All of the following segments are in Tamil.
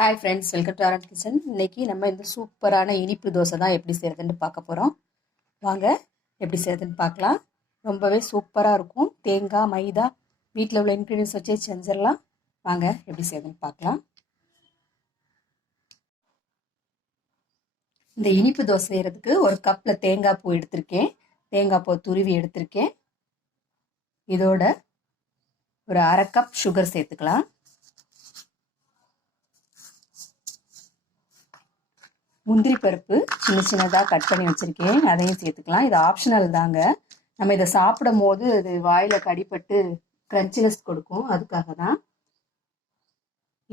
Hi friends, welcome to Aaran kitchen. இன்னைக்கு நம்ம இந்த சூப்பரான இனிப்பு தோசை தான் எப்படி செய்கிறதுன்னு பார்க்க போகிறோம். வாங்க எப்படி செய்கிறதுன்னு பார்க்கலாம். ரொம்பவே சூப்பராக இருக்கும். தேங்காய், மைதா, வீட்டில் உள்ள இன்க்ரீடியன்ஸ் வச்சே செஞ்சிடலாம். வாங்க எப்படி செய்கிறதுன்னு பார்க்கலாம். இந்த இனிப்பு தோசை செய்கிறதுக்கு ஒரு கப்பில் தேங்காய் பூ எடுத்திருக்கேன். தேங்காய் பூ துருவி எடுத்திருக்கேன். இதோட ஒரு அரை கப் சுகர் சேர்த்துக்கலாம். முந்திரி பருப்பு சின்ன சின்னதாக கட் பண்ணி வச்சுருக்கேன், அதையும் சேர்த்துக்கலாம். இது ஆப்ஷனல் தாங்க. நம்ம இதை சாப்பிடும் போது இது வாயில் கடிப்பட்டு க்ரன்ச்சினஸ் கொடுக்கும், அதுக்காக தான்.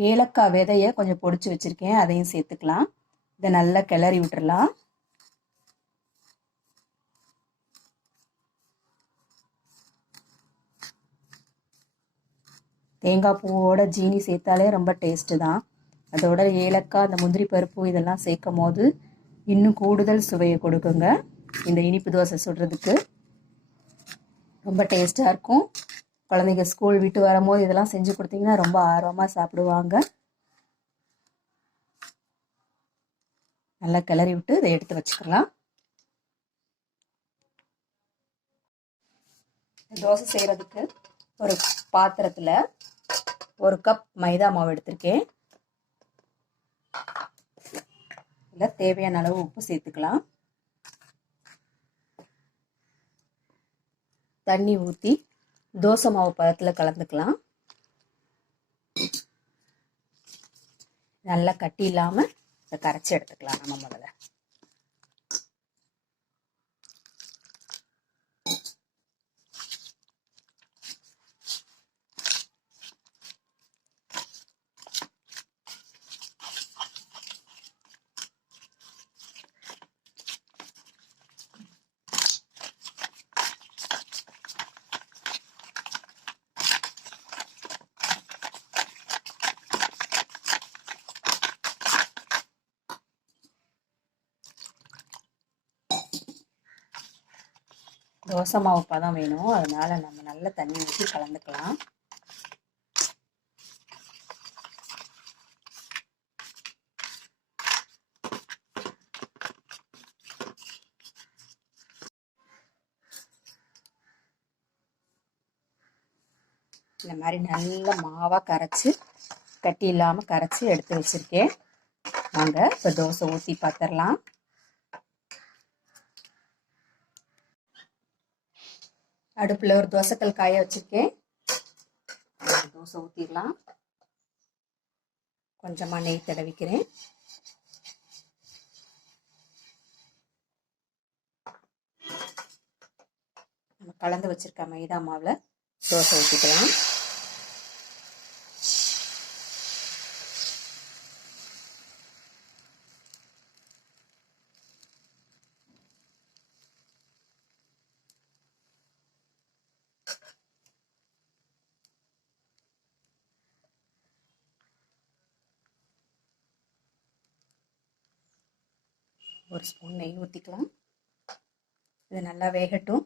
ஏலக்காய் விதையை கொஞ்சம் பொடிச்சு வச்சுருக்கேன், அதையும் சேர்த்துக்கலாம். இதை நல்லா கிளறி விட்டுறலாம். தேங்காய் பூவோட ஜீனி சேர்த்தாலே ரொம்ப டேஸ்ட்டு தான். அதோட ஏலக்காய், அந்த முந்திரி பருப்பு இதெல்லாம் சேர்க்கும் போது இன்னும் கூடுதல் சுவையை கொடுக்குங்க. இந்த இனிப்பு தோசை சுடுறதுக்கு ரொம்ப டேஸ்ட்டாக இருக்கும். குழந்தைங்க ஸ்கூல் விட்டு வரும்போது இதெல்லாம் செஞ்சு கொடுத்தீங்கன்னா ரொம்ப ஆர்வமாக சாப்பிடுவாங்க. நல்லா கிளறி விட்டு இதை எடுத்து வச்சுக்கலாம். தோசை செய்கிறதுக்கு ஒரு பாத்திரத்தில் ஒரு கப் மைதா மாவு எடுத்திருக்கேன். இதில் தேவையான அளவு உப்பு சேர்த்துக்கலாம். தண்ணி ஊற்றி தோசை மாவு பதத்தில் கலந்துக்கலாம். நல்லா கட்டி இல்லாமல் இதை கரைச்சி எடுத்துக்கலாம். நம்ம முதல்ல தோசை மாவு பதம் வேணும், அதனால நம்ம நல்ல தண்ணி ஊற்றி கலந்துக்கலாம். இந்த மாதிரி நல்ல மாவாக கரைச்சி கட்டி இல்லாமல் கரைச்சி எடுத்து வச்சுருக்கேன். வாங்க இப்போ தோசை ஊற்றி பார்த்துடலாம். அடுப்பில் ஒரு தோசைக்கல் காய வச்சுருக்கேன். தோசை ஊற்றிடலாம். கொஞ்சமாக நெய் தடவிக்கிறேன். நம்ம கலந்து வச்சுருக்க மைதா மாவில் தோசை ஊற்றிக்கலாம். ஒரு ஸ்பூன் நெய் ஊற்றிக்கலாம். இது நல்லா வேகட்டும்.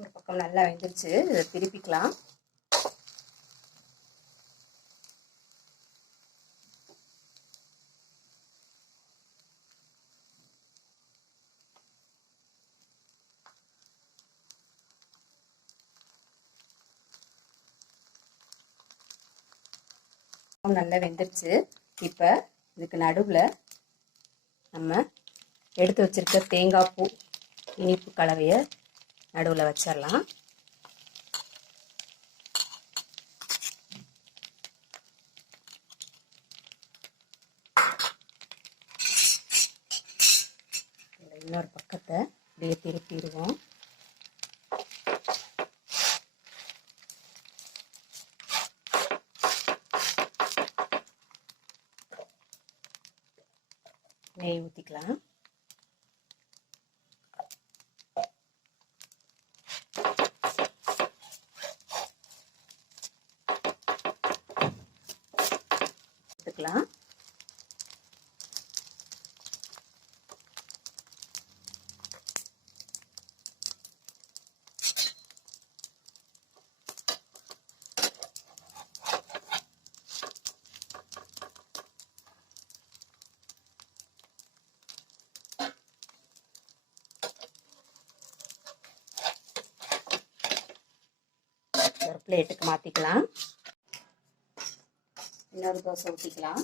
ஒரு பக்கம் நல்லா வெந்துருச்சு, இதை திருப்பிக்கலாம். நல்லா வெந்துருச்சு. இப்போ இதுக்கு நடுவில் நம்ம எடுத்து வச்சிருக்க தேங்காய் பூ இனிப்பு கலவையை நடுவில் வச்சிடலாம். இன்னொரு பக்கத்தை அப்படியே திருப்பிடுவோம். நெய் ஊற்றிக்கலாம். எடுத்துக்கலாம். பிளேட்டுக்கு மாற்றிக்கலாம். இன்னொரு தோசை ஊற்றிக்கலாம்.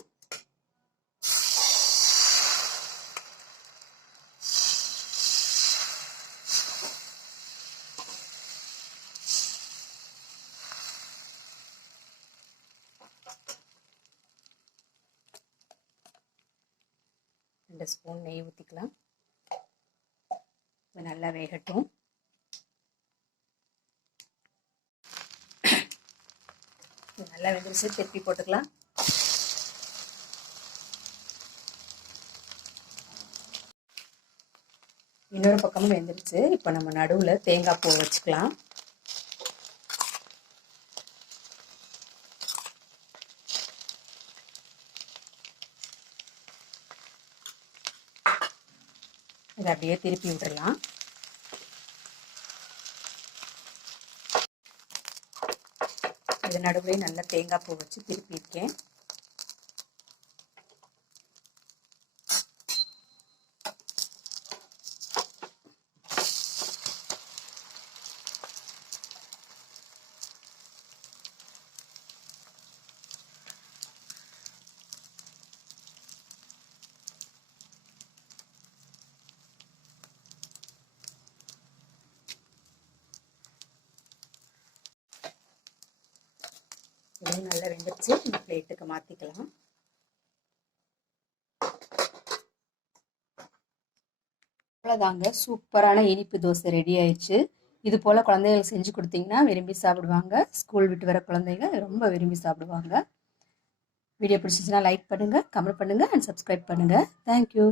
ரெண்டு ஸ்பூன் நெய் ஊற்றிக்கலாம். இது நல்லா வேகட்டும். இது நல்லா வெந்துருச்சு, திருப்பி போட்டுக்கலாம். இன்னொரு பக்கமும் வெந்துருச்சு. இப்போ நம்ம நடுவில் தேங்காய் பூ வச்சுக்கலாம். இதை அப்படியே திருப்பி விட்டுடலாம். இது நடுவில் நல்லா தேங்காய் பூ வச்சு திருப்பி இருக்கேன். இதுவும் நல்லா வெந்துருச்சு. இந்த பிளேட்டுக்கு மாற்றிக்கலாம். அவ்வளோதாங்க, சூப்பரான இனிப்பு தோசை ரெடி ஆயிடுச்சு. இது போல் குழந்தைகளுக்கு செஞ்சு கொடுத்தீங்கன்னா விரும்பி சாப்பிடுவாங்க. ஸ்கூல் விட்டு வர குழந்தைங்க ரொம்ப விரும்பி சாப்பிடுவாங்க. வீடியோ பிடிச்சிச்சுன்னா லைக் பண்ணுங்கள், கமெண்ட் பண்ணுங்கள் அண்ட் சப்ஸ்கிரைப் பண்ணுங்கள். தேங்க்யூ.